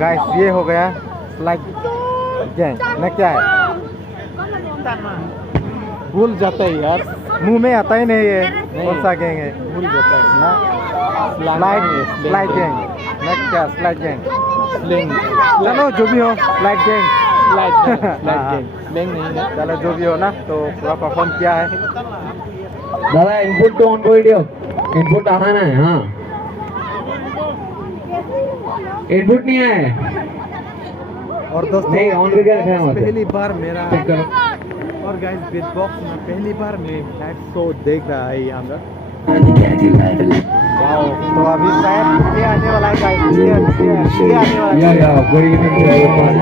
Guys ये हो गया लाइक गैंग ना क्या है भूल जाता है यार मुंह में आता ही नहीं है कौन सा गैंग है भूल जाता है ना स्लाइड गैंग ना क्या स्लाइड गैंग चलो जो भी हो स्लाइड गैंग स्लाइड गैंग नहीं है चलो जो भी हो ना तो पूरा परफॉर्म किया है दादा इनपुट तो ऑन वीडियो इनपुट आना है हाँ इनपुट नहीं आया और दोस्तों नहीं ऑन वीडियो रखा है पहली बार मेरा और गाइस बिग बॉक्स में पहली बार मैं लाइव शो देख रहा है यहाँ पर वाओ तो अभी शायद ये आने वाला है गाइस ये आने वाला है या good evening to everyone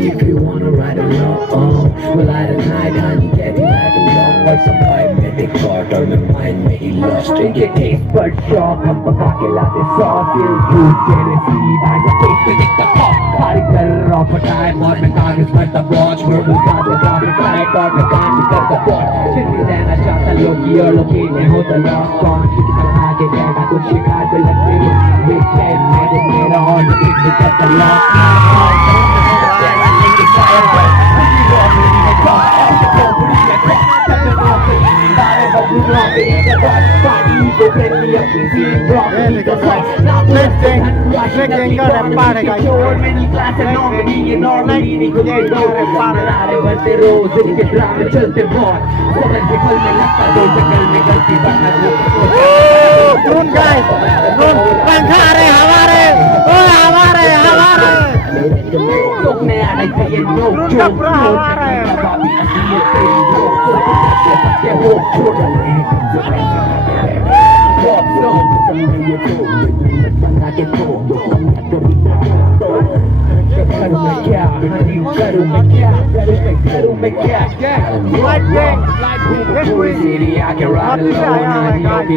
If you wanna ride along, well I tonight honey get it right along. But some vibe में they caught और मैं mind में ही lost. Drink it taste but shock, हम पका के लाते sauce. Feel good, तेरे feed, I can taste it in the cup. Party कर off a time और मैं कागज पर the watch. Verbal कागज कागज tight और मैं काम भी करता बॉट. चिट्ठी देना चाहता लोगी और लोगी में होता lost. कौन किसी का आगे कहना कुछ शिकार पे लगते हो. Weekend में दिन मेरा और किसी भी करता lost.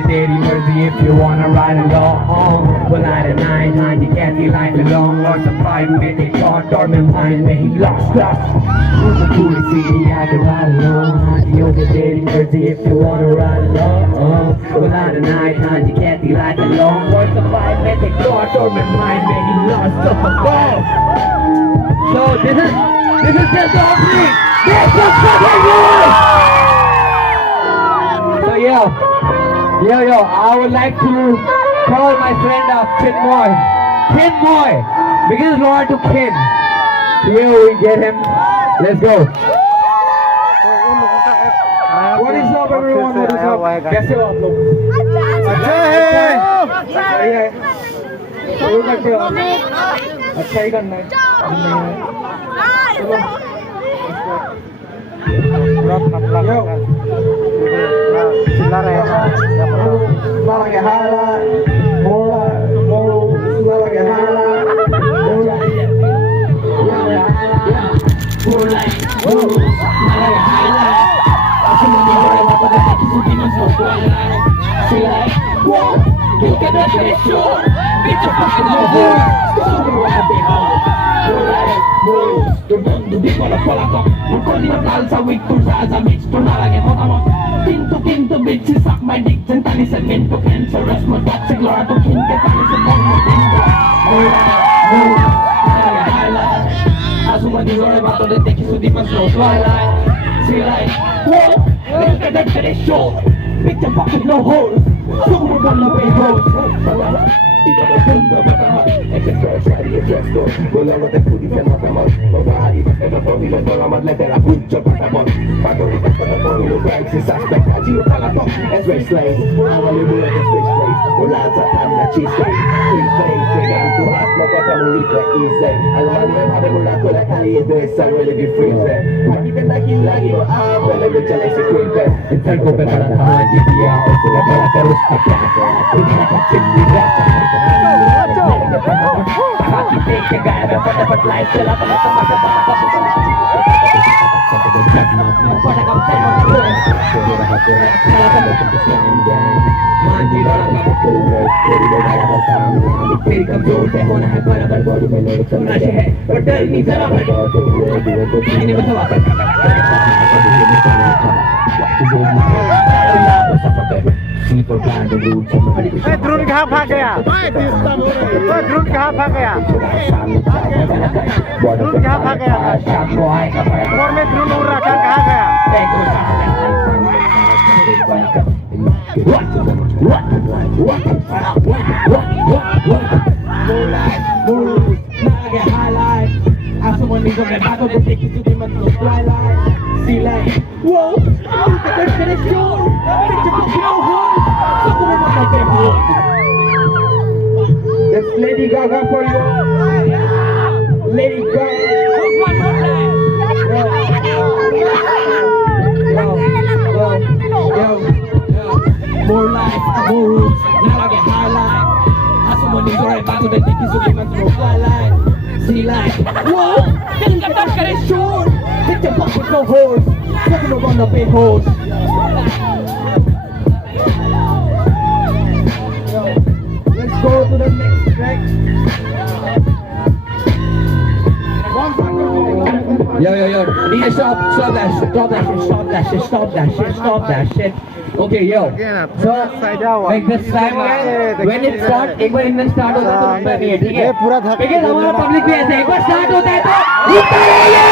तेरी मर्जी if you wanna ride along well I tonight honey get it right along और surprise में they caught और मैं mind में ही lost पूरी city I can ride along honey okay तेरी मर्जी if you wanna ride along well I tonight honey get it right along और surprise में they caught और मैं mind में ही lost so this is just the opening this is fucking good so yo, I would like to call my friend up, Ken Moy, because Lord to Ken. Here we get him. Let's go. What is up, everyone? What is up? कैसे हो आप लोग? अच्छा है। अच्छा ही करना है। चिल्ला रहे हैं Pintu bitch suck my dick Tentang segmen to cancerous Toxic lora to king Ketang segmen Asuma di lora Bato de teki su di mas no twilight See like whoa Look at that show Bitch fucking no holes Super gonna pay holes Tidak ada benda bertahan Extra cari gesto Bola mata putih dan mata mal Membahari Kena pemilu Selamat letter aku cepat abon Pakai ribat pada pemilu Baik si suspect Haji utala top S-Race Slave Awalnya mulai di space place Bola satan na cheese cake Free play Pegang tuhat Maka kamu replay easy Alaman web Ada mula kulah kali itu Sang boleh di freeze Pagi lagi Bela berjalan si quick Intan ko pekara tahan di dia Sudah bela terus Tidak kacim di raja Hati take gaya dapat life Celah pada sama-sama pada kamu mandi dalam kamu तेरी कमजोर से होना है बराबर body में लोग सुनना है पर डर नहीं जरा मैंने बताया people find the root. ए ध्रुन कहाँ भाग गया ओए ध्रुन कहाँ भाग गया ध्रुन कहाँ भाग गया और में ध्रुन उड़ रहा था कहाँ गया As someone is on the back of the ticket to the mental twilight. See like, whoa, that's gonna show. It's a fucking old hole. Someone on the back of That's Lady Gaga for you. Lady Gaga. Yo. More life, more roots. Now I get highlight. As someone is alright back to the ticket to the mental twilight. See like, whoa, this got that kind of short. Hit the fuck with no horse. Talking about the big horse. Let's go to the next track. Yo, need to stop that shit. Okay, yo. So, like this time, when it starts, एक बार engine start होता है तो रुकता नहीं है, ठीक है? Because हमारा पब्लिक भी ऐसे एक बार स्टार्ट होता है तो रुकता नहीं है।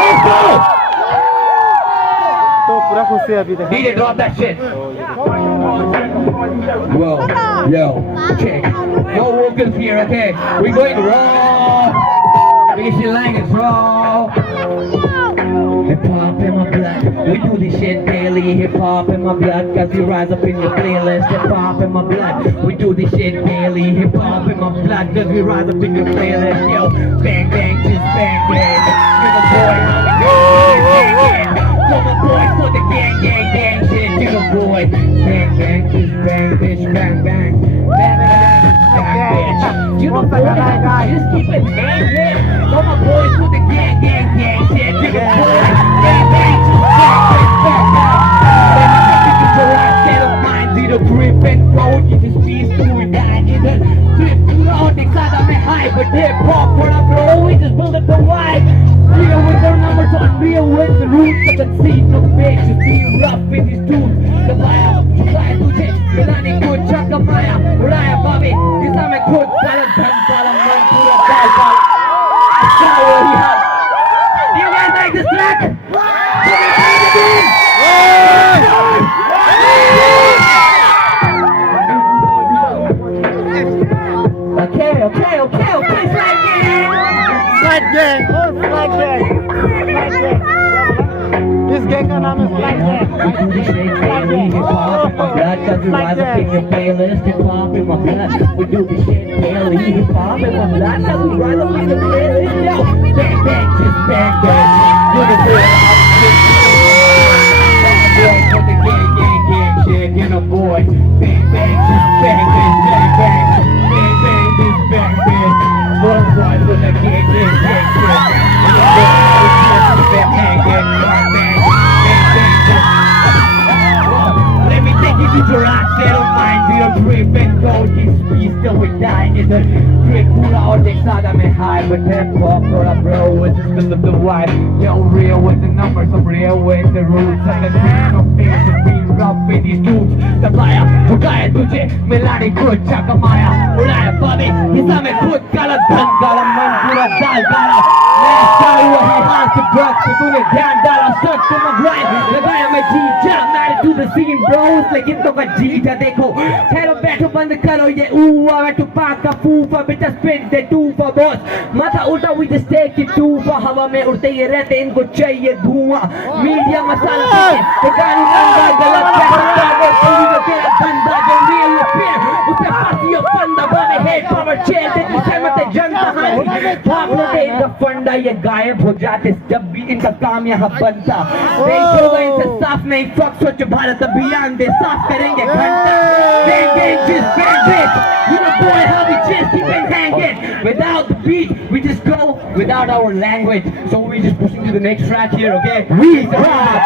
Let's go. तो पूरा खुश है अभी तक DJ, drop that shit. Whoa, yo, check. No vocals here, okay? We're going raw. Because your language raw. Hip hop in my blood, we do this shit daily. Hip hop in my blood, cause you rise up in your playlist. Hip hop in my blood, we do this shit daily. Hip hop in my blood, cause we rise up in your playlist. Yo, bang bang, just bang bang. You're the boy, for my boys, for the gang shit. You're the boy, bang bang, just bang bitch, bang bang. Bang bang, bitch. You the boy, just keep it bang. For my boys, for the gang shit. You're the boy. The grip and road, you just see through it, die in the trip. You know, they got on me high, but hip hop, what I'm bro, we just build it the vibe. Real with the numbers, unreal with the roots. I can see no bitch, just be rough with these dudes. The fire, try to check, but I need good chuck of Maya. Raya, Bobby, this time I could tell it, man, pura dal. Do you guys like this track? Okay, slide gang. Slide gang इस gang का नाम है slide gang Hip hop in my blood, cause we rise up in your playlist. Hip hop in my blood, we do this shit daily. Hip hop in my blood, cause we rise up in your playlist. Yo, bang bang, just bang bang. You're the boy, for the gang shit. You're the boy, bang bang, just bang bang, bang bang, bang bang, just bang bang. One boy for the gang shit. You're the boy, bang bang, bang bang. Let me take you to your ass, they don't mind. We don't trip and go, this speed still we die. It's a trick, pull out, they thought I'm high. But hip hop, what up bro, it's just because of the vibe. Yo, real with the numbers, I'm real with the roots. And the dream of things to be rough with these dudes. The flyer, उठाए तुझे, मिलानी कुछ चकमाया. उड़ाया पावे, हिस्सा में खुद काला धन काला मन पूरा दाल काला. मैं चालू वही हाथ से ब्रश, तो तूने ध्यान डाला, stuck to my grind. लगाया मैं जी जान, married to the scene bros. लेकिन तो का जीता देखो, ठहरो बैठो बंद करो ये ऊआ. मैं तो पाका फूफा, बेटा spin the toofa boss. माथा उल्टा we just take it toofa. हवा में उड़ते ये रहते, इनको चाहिए धुआं. मीडिया मसाला है, तो गानी नंगा गलत कहता है. पूरी का तेरा बंदा जो real affair. उसे फांसी या फंदा बाने head power chair. देखो सहमत है जनता हानी. भाग लेते इनका फंडा, ये गायब हो जाते जब भी इनका काम यहाँ बनता. देश होगा इनसे साफ नहीं, fuck स्वच्छ भारत अभियान दे साफ करेंगे घंटा. Bang bang, just bang bang. You know boy how we just keep it hanging. Without the beat, we just go without our language. So we just pushing to the next track here, okay? We rock.